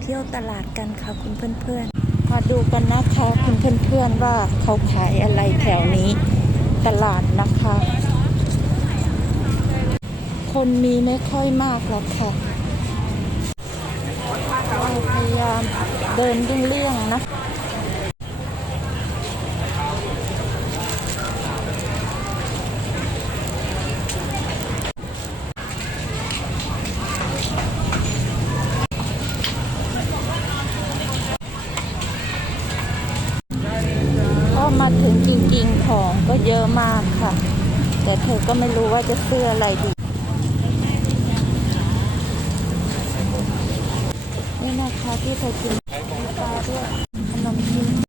เที่ยวตลาดกันค่ะคุณเพื่อนๆ มาดูกันนะคะคุณเพื่อนๆว่าเขาขายอะไรแถวนี้ ตลาดนะคะ คนมีไม่ค่อยมากหรอกค่ะพยายามเดินเรื่องๆนะ มาถึงจริงๆของก็เยอะมากค่ะ แต่เธอก็ไม่รู้ว่าจะซื้ออะไรดี นี่นะคะที่เธอกินมีปลาด้วยขนมจีน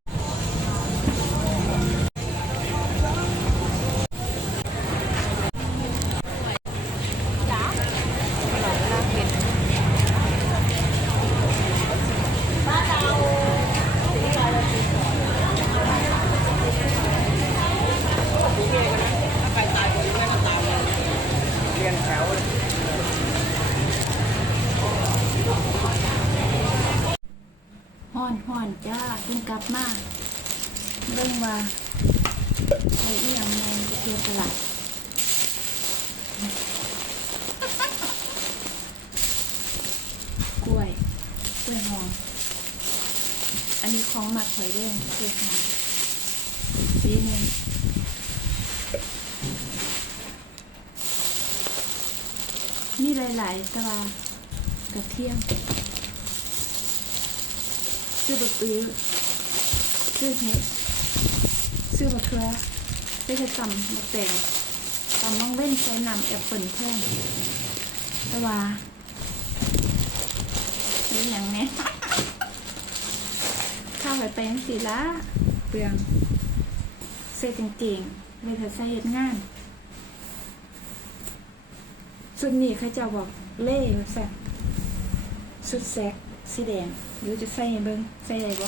ห่อนห่อนจ้าเพิ่งกลับมาเรื่องว่าใช้อีหยังในเทียวตลาดกล้วยกล้วยหอมอันนี้ของหมักหอยเด้งกล้วยหอมสีหนึง นี่หลายๆตลาดกระเทียมซื้อบักอื้อซื้อเห็ดซื้อบักเขือไปเห็ดตำบักแตงตำน้องเว้นใช้น้ำแอปเปิลเพิ่มต่ว่าดูอย่างเนี้ยข้าวไปแปลงสีละเปลืองเสื้อกางเกงไปเถอะใส่เห็ดงาน สุดนี้เขาเจะบอกเล่แบบแซ่บสุดแซกสีแดงเดี๋ยวจะใส่ให้เบิ้งใส่ได้บ่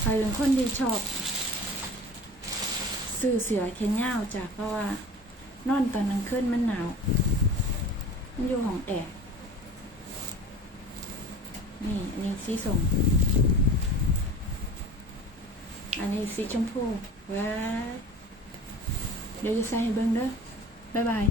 ใครเป็นคนที่ชอบ ซื้อเสือแขนยาวจากเพราะว่านอนตอนกลางคืนมันหนาว มันอยู่ของแอร์นี่ อันนี้สีส้มอันนี้สีชมพูว้าเดี๋ยวจะใส่ให้เบิ้งเด้อ บ๊ายบาย